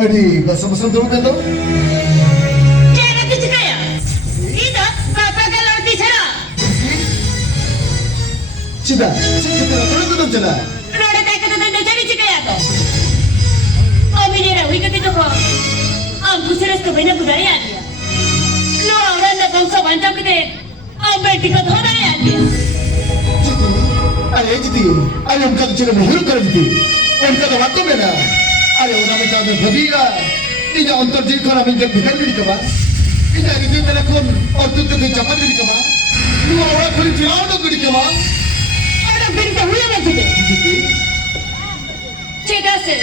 Adi, basa-basa dulu kan tuh? Jangan kecikaya. Itu bapak kalau bicara. Cida, cida terus tuh cida. Rada tak kata tanda cari cikaya tu. Oh minera, wih kata tu kau. Ampu seras tu banyak budaya dia. Lo orang dah bangsa bancam kita. Ambil tiket hoda ya dia. Ayo jadi, ayo हम कल चले मुहर कर दी, उनका तो बात तो मेरा, ayo उन्हें मैं चाहते भगीगा, इन्हें अंतर जी को रामिन जब बिकर भी कमा, इन्हें रिजी मेरा कौन और तू तो कहीं चपल भी कमा, तू औरत कोई चिराग तो भी कमा, Orang beri tahu yang macam tu. jadi, Cekak se.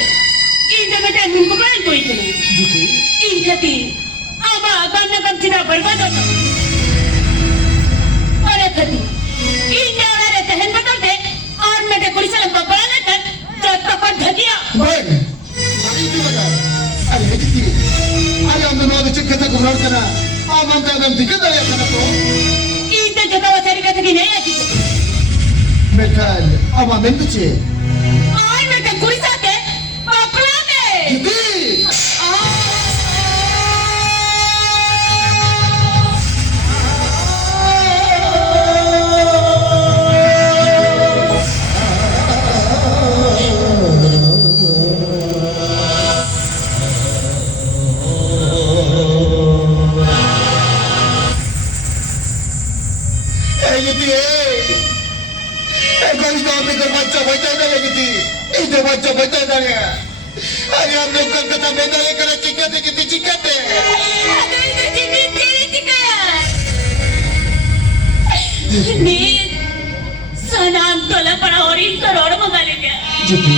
Ini macam minggu bulan tu itu. jadi, Ini kati. Aba abang nak cina berbuat apa? Orang kati. Ini orang ada tahan betul deh. Orang macam polis dalam paparan kan. Jatuh kau dhagia. baik, hari itu mana, ayo jadi, ayo हम दोनों ada cek kata kumar kena, aman tak ada tiket ada yang kena tu, Ini jatuh wasari kata gini ya kita. metal, aman mentu cek, Orang macam polis ada. Paparan deh. jadi, jadi, kau ini kau pikir baca dah jadi, itu baca dah ya, ayo हम लोग कलकत्ता में dah kerana cikat kita cikat deh. Aduh itu ciri cikaya. Ni senam tolak para orang koroड़ मंगा लेंगे. Jadi,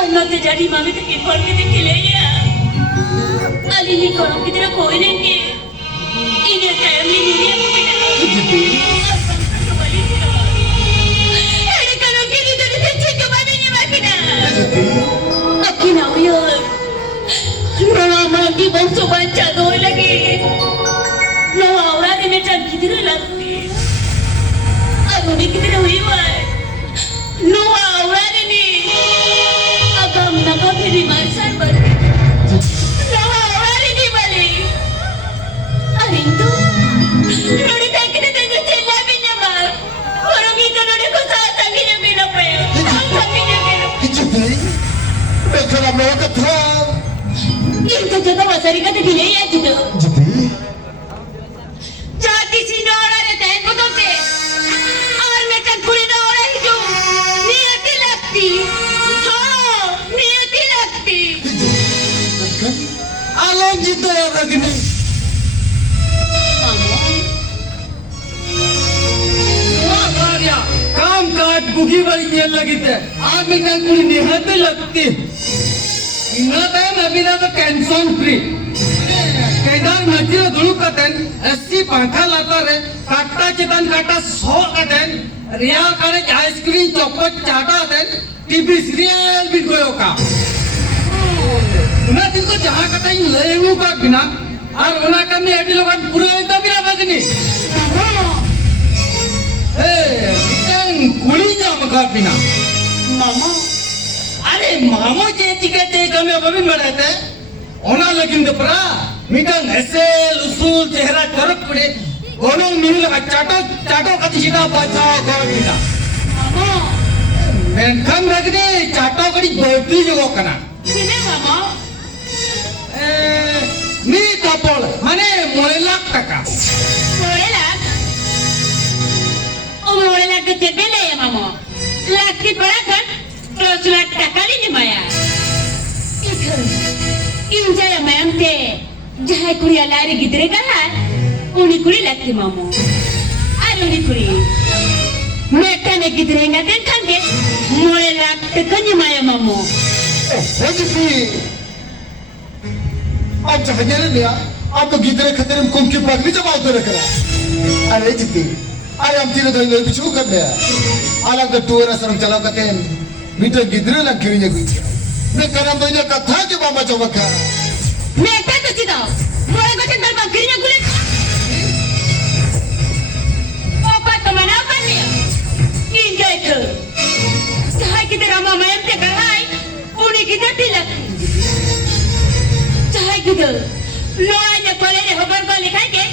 अन्ना ते जानी मामी ते किन पढ़ के दिखले या. अली नी करो किधर कोई नहीं के. इन्हें टाइम नहीं मिली है मुझे. jadi, अरे करो कि नहीं तो नहीं ठीक बात नहीं माकिना. jadi, अकिना यार. रोना मांगी बंसो बंचा दो लगे. नो आवरा ने में जान किधर लगती. अरुणी किधर हुई वार. नो आवरा ने नी. अब हम नका फिर मारसान बर. नो आवरा ने नी वाले. अरे तो रोड़ी तक किधर तक चला भी न मार. orang itu nuri ko sa tanginya pinapayo. Ang tanginya pinapayo. jadi, mereka nak melakukan terang. Itu juga wasari kata gile ya gitu. Jadi, Jati sini orang ada tahan betul ke? Orang macam kulit orang itu niati lakti. Oh, niati lakti. kan? Alam kita yang begini. कार्य काम काज बुगी वाली तेल लगी थे आज में क्या कुछ निहत लगती इन्हें तो अभी ना तो कैंसर फ्री केदार नदियों दुलू कतें ऐसी पंखा लाता रहे काटा चितान काटा सौ कतें रिया करे आइसक्रीम चॉकलेट चाटा कतें टीवी सीरियल भी कोई होगा उन्हें जिनको जहाँ कतें लेवू का बिना और उन्हें कमी ऐडी लोगों पूरा इतना बिना बजनी कुड़ीnya makapina mama are mama je tikete kami abhi marate ona lagin de pra mitan esel usul chehra karak pade ono mihil chato kati sida bachao korina Mama, men kam lagde chato kadi berti jogo kana sini mama. ni tapol mane molelak taka Boleh lah kecil bela ya mama. Laki perakan, terus laki tak kali ni maya. Ikan, inja yang mayam te, jahai kuliah lari gidre kan? Uni kuliah laki mama. Ada uni kuliah. Mereka nak gidre ingat kan ke? Mulai laki tekan ni maya mama. Jadi, आप चाहेंगे ना लिया, आप तो गिदरे खतरे में कौन की पगली जमा उतर रखा. अरे जितनी, अरे हम तीनों तो इधर बिचू कर लिया. अलग तो टूर असरम चलाओ कते हैं, मीटर गिदरे लग क्यों नहीं कुछ. मैं करम तो इन्हें कथा के बाबा जमा कर. Mereka tu cita. Mulai kau cendal bangkirnya kulit. Apa teman apa ni? Inja itu. Sahai kita ramah mayam te kahai. Uni kita tilak. Gitu. Lo aja boleh deh hobar balik aja.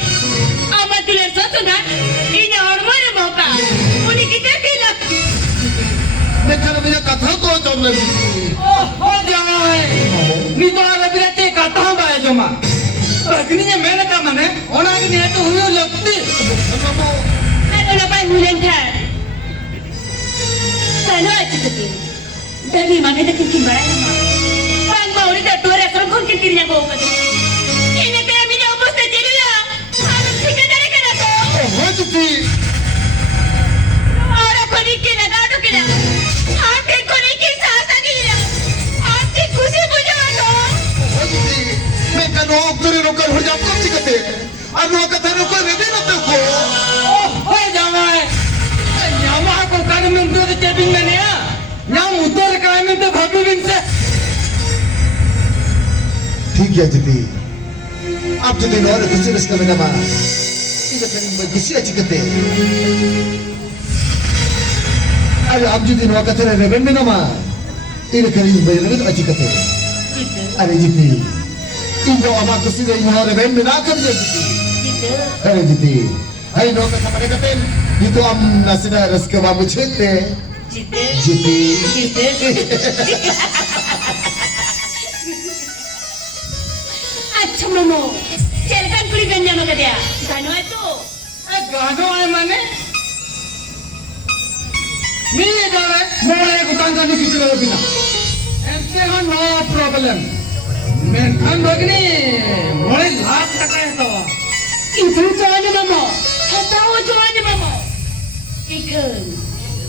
Ama tulen satu na. Ini hormon moka. Uni kita bilang. देखकर मेरा कथा तो चलने दी हो जाए नी तो आगे बिरते कथा बाय जमा अग्नि ने मैंने का माने ओना अग्नि है तो हुई लगती Ano na ba hulen ka? Sana aja tu. Dari mana dah kikin barang nama? Bang mau ni dah dua restoran kau kikin yang kau kata. Ini kaya mina opos dah jadi ya. Harus kita dari kana tu. हो चुकी Orang kau ni kena gaduh kena. Aapke kau ni kis saasa kena. Aapki खुशी बुझा तो. हो चुकी मैं कनो करे रोकर हो जाता चिकते अनु कथा रोकर रेडी न तो को हो जाए न्यामा को कर में तो चेपिंग में ने न्याम उतर काय में तो भाभी बिन से ठीक है जिती अब जिती नौर किसी रिस्क में ना मार इधर करीब किसी अच्छी करते अरे अब जिती नौर कथे रेबन में ना मार इधर करीब बेरंग अच्छी करते अरे जिती इनको अमार किसी ने नौर रेबन में ना कर दिया जिती Gitu. अरे जिती hai नौर कथा पड़े करते itu am nasida रिस्क में मुझे ते Gitu. जिती Gitu. अच्छा momo चलkan kuli benda maka dia. Kano itu? गानो है माने मिले जावे मोड़े गुटान जाने की चलो बिना ऐसे हो नो प्रॉब्लम मैं खान बगनी मोड़े लाख टका है तो Itu jangan momo. Tahu jangan momo. Ikan.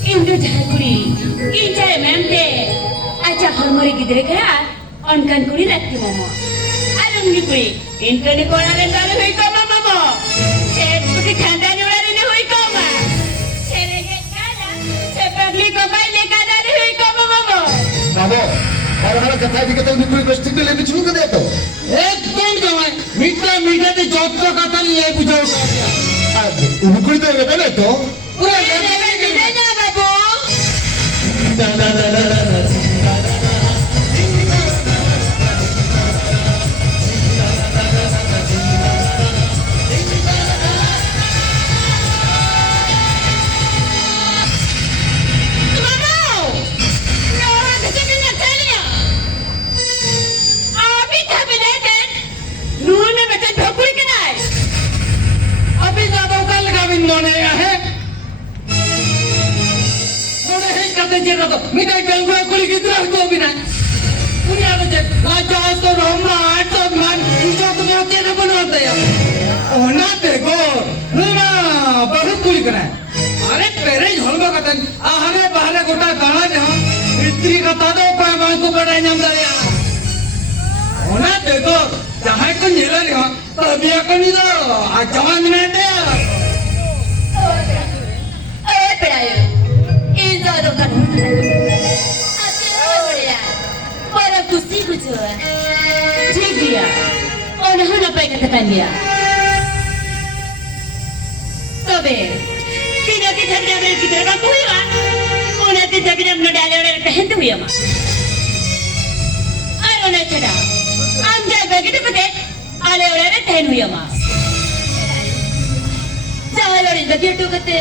Indo jangan kuli. Injai memde. Aja hormoni gidre kaya. Onkan kuli lagi momo. Alam ni kuli. Inka ni kau nak dalam hui kau momo. Cek pergi kanda ni orang ini hui kau mah. Serege kala. Sepagli kau bayi lekar dari hui kau momo. बाबो और हमारा कथा भी कहते हैं निकुल प्रश्न के लिए भी शुरू कर देता हूँ एकदम जावे मीठा मीठा ते जोत्र का तल ले बुझाओ निकुल तो रहता है तो पूरा अभी ज्यादा कल लगा बिन मोने है मोने है कहते जे तो मिठाई बेंगुआ कुली कितना तो बिना पुनिया तो जे राजा तो रोमा आठ तो मान इसे तो मैं तेरे बनाते हैं ओना देखो ना बहुत कुली करा अरे पेरे झोलबा कहते आहारे बाहरे गोटा गाना जहां इतनी कथा तो पाए मां को बड़ा नाम दरिया ओना देखो जहां को नीला रे तभी अकन इधर आ जवान में दे Eh, perayo. Ini ada kan. Asyik boleh. Para kusi kucua. Jadi dia. Orang apa yang katakan dia? Tobe. Tidak kita dia beri kita kan tu ya. Orang tidak kita menodal orang pehen tu ya mah. Orang cera. Amjad begitu betul. Ale orang pehen tu ya mah. Jangan orang begitu kata.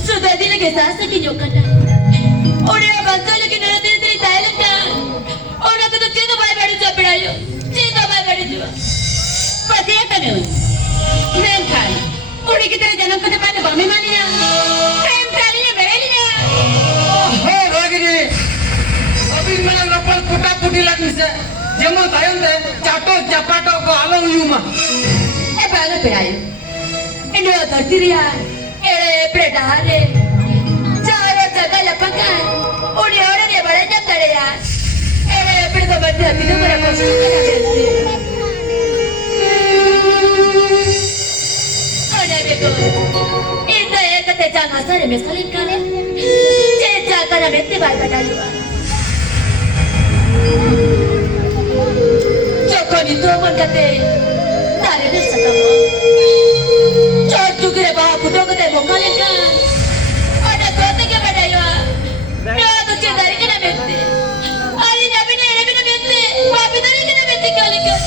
Sudah dia lagi sasa kini kata. Orang bangsa lagi nanti nanti Thailand kan. Orang tu cinta bayi baru jawab berayu. Cinta bayi baru jawab. Pasti akan ni. Prem kan. Orang kita jangan kata pada bami mania. Prem kali ni beri ni. हो रोगिनी अभी मैंने रपल पुटा पुटी लगी से जमा तायम दे चाटो चपाटो को आलो यूमा Eh baru berayu. Ini ada diriya. Preda hari. Cara jaga lapangan. Orang dia berada pada ya. Preda berada di luar kos kita. Orang betul. Itu kata jangan sare mesalin kali. Jangan kena mesti bayi pada luar. Jokon itu pun kata. Tari ni setamu. Jatuh kira bawa putra kita bokalin kan. Ada kota ke pada ya. Dia tu cedari kena mesti. Hari nabi ni mesti. Bapak dari kena mesti kali kan.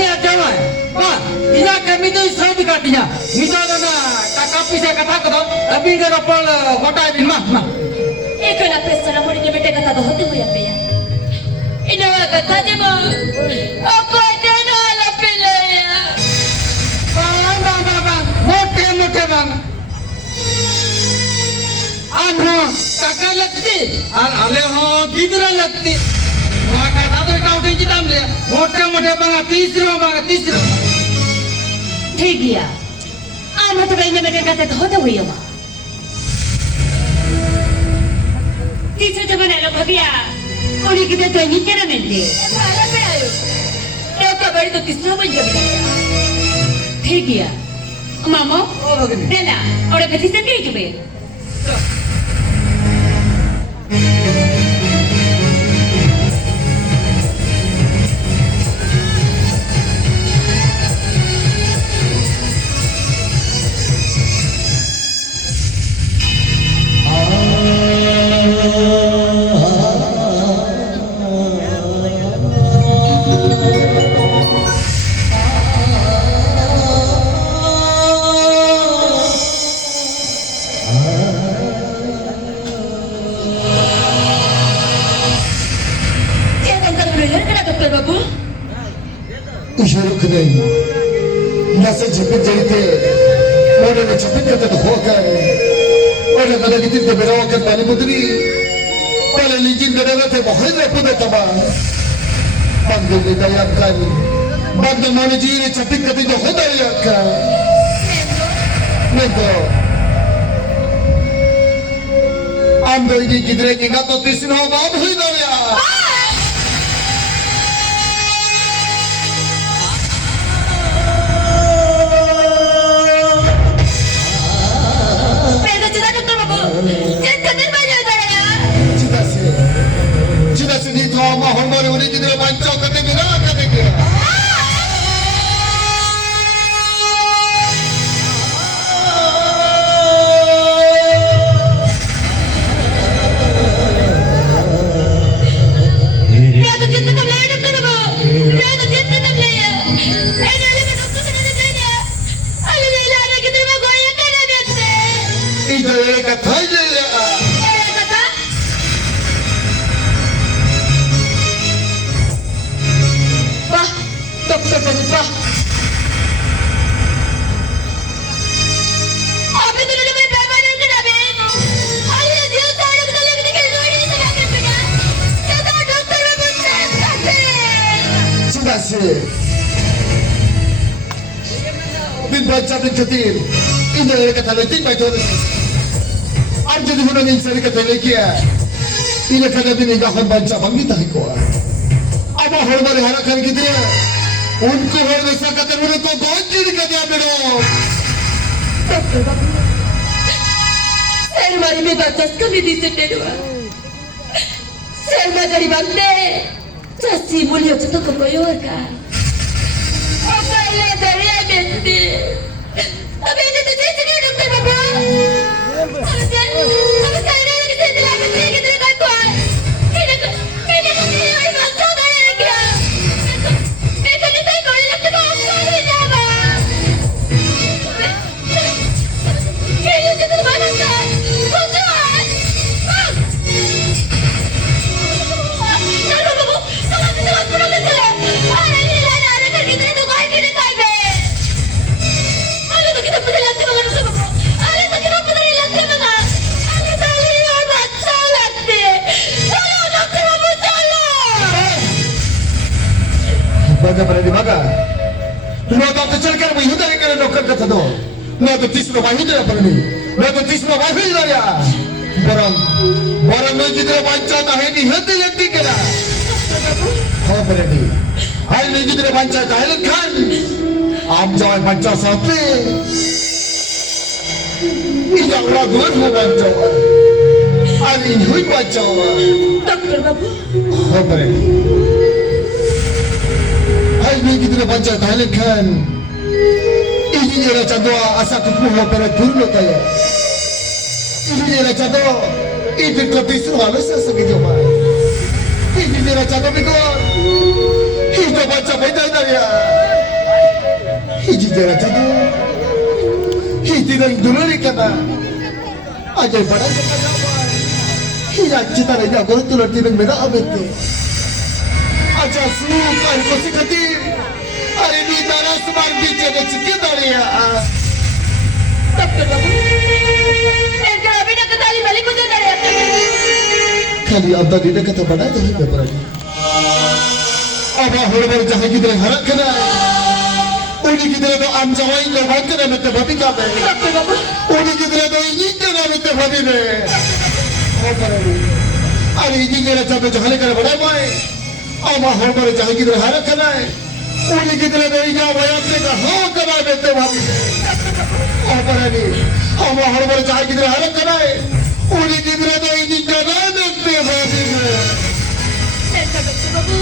ini aja mah. Wah, ina kami tu isra dikatinya. Mita na kakak pisa kata kata, tapi enggak rapal kota ini mah. Ikan apa salah mau dia betul kata doh tu ya pe ya. Ina kata je mah. Aku ada nak pela ya. Bang, mote bang. Anu, kakak लगती, आले हो किधर लगती? वहाँ कथा तो counting की दाम ले, मोटे बंगा 30 ठीक है आम तो कहीं बेटे कते होते हुई हो तीसरे जमाने लोग भगिया कोड़ी किते तो नहीं केना मिलते सारा पे आयो तो कबड़ी तो तीसरा बन गया ठीक है मामा देना और कथि से के जुबे Isyaruk kedai nasa jepit jahite orang nak jepit kata tu hokan orang kada kitin te berawakan bali putri bala lijin kada kata bahai rapu dah taba bantu didayakan bantu mana jiri jepit kata tu hodayakan nego anda ini kidre ingat tu tisno babu hidaya हमारे उन्हीं की तरह बच्चों करने बिना करने के मैं तो जितना कम ले डॉक्टर बाबू मैं तो जितना कम ले ऐ नाले में डॉक्टर से नहीं जाने अरे ले लाने की तरह गोया करने देते इधर का था ये डॉक्टर बनुपा अभी तो लोग मेरे पैमाने नहीं करावे अरे ये जीव सारे को लगने के लोड़ी नहीं लगा कर बेटा ये तो डॉक्टर में मुझसे कहते sudah sih bin baca bin ketir ini ada kata letik baca ar jadi hunang insani kata lekia ini kata bin ingahan baca bangi tahi ko apa hormari harakan gitu ya उनको हो वैसा कहते हैं उनको कौन चीज कर दिया बेड़ो डॉक्टर बाबू सर मारी में बच्चा कभी दी से टेरवा सर में जड़ी बनते जैसी बोलियो तो कोई और का ओ पहले दरिया बेचती अबे ये तो जैसे नहीं डॉक्टर बाबू अब सारे लोग से दिला के कितने का को किने ये बच्चा का है क्या Baga pada di baga. Lo tak tercelkan berhidup dari kerana dokter kata tu. Lo tu tisno berhidup apa ni? Lo tu tisno berhidup dari ya. Barang lo kita baca tak ini hati hati kena. Kau berani. Hari ni kita baca tak ini kan. Am jawab baca sampai. Ini orang dua baca. Hari ini hui baca. Doctor Babu Kau berani. Ini kita baca Thailand kan. Ini era cadwa asa kupuh pada turun kaya. Ini era cadwa itu kotisu halus sebagai jawab. Ini era cadwa begor. Kita baca beda ya. jera jadu hiti dang duluri kana aja pada kana hiya cita raja guru tulur tidang meda abete aja su kar kosi khatir are ni dara smar biche de chike dariya doctor Babu त्यांच्या अभिनय झाली भली कुठे झाली आता खाली abda dide kata bada to hi beparani aba horbar jaha gidre harak kana uni gidre to am jawai ko bakra mete bhabi ka be doctor Babu uni gidre to ini kana mete bhabi be horbarani are ini gera jabe jahale kare bada mai aba horbar jaha gidre harak kana uni gidre to ina bayate ka ho kana mete bhabi be horbarani aba horbar jaha gidre harak kana uni gidre to ini kana mete bhabi be त्यांचा doctor बाबू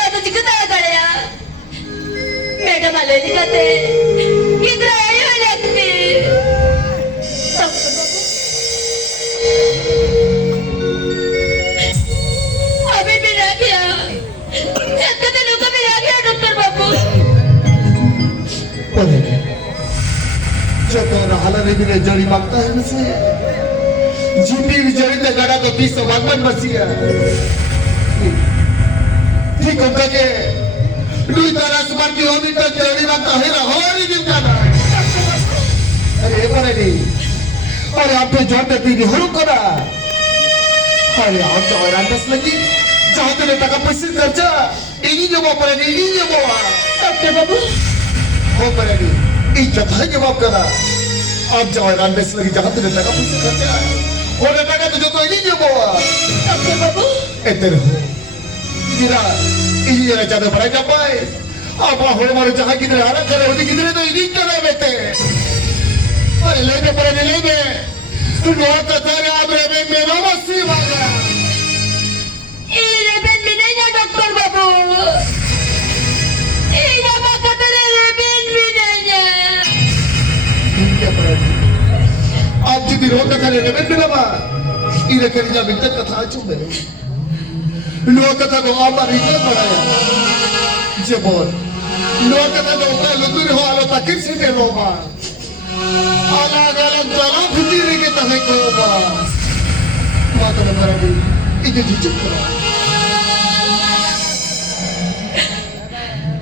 आता chicken गळ्या madam आले का ते इकडे यायला लागते doctor बाबू अभी मिला गया जगत लोग मिला गया डॉक्टर बाबू जो तो रहाला रे बिने जड़ी मांगता है मुझसे जिंदगी की जड़ी ते गड़ा तो 30 बागमन बसिया ठीक होता के लुई तारा सुमार की होनी तो जड़ी मांगता है ना हमारी दिल का ना अरे ये बने नहीं अरे आप पे जोड़ देती नहीं हरू करा अरे आप जो हैरान दस लगी जहाँ तेरे टका पैसे खर्चा इन्हीं जो वो पड़े नहीं इन्हीं जो वो डॉक्टर बाबू हो पड़े नहीं इज्जत है जवाब करा आप जो हैरान दस लगी जहाँ तेरे टका पैसे खर्चा और टका तुझे कोई नहीं जो वो डॉक्टर बाबू इधर हो जिरा इसी जरा ज्यादा बड़ा जब आए आप हो हमारे जहाँ किधर हारा करे होती किधर तो इन्हीं करे बेटे अरे लेने पड़े नहीं लेने तू नौर का तेरे आप रे में मेरा मस्ती भागा ये बेन में नहीं है डॉक्टर बाबू ये बाबा का तेरे बेन में नहीं है इनके पड़े आप जितनी रोक का तेरे में मिला बा इन्हें करी जा मिलते कथा चुम्बे लोग कथा को आप बारी को बढ़ाया जे बोल लोग कथा को ऊपर लुकुर हो आलो तकिर से के लोबा अलग अलग जला फितीरी के तहे को बा माता ने करा दी इधर जी चुप करो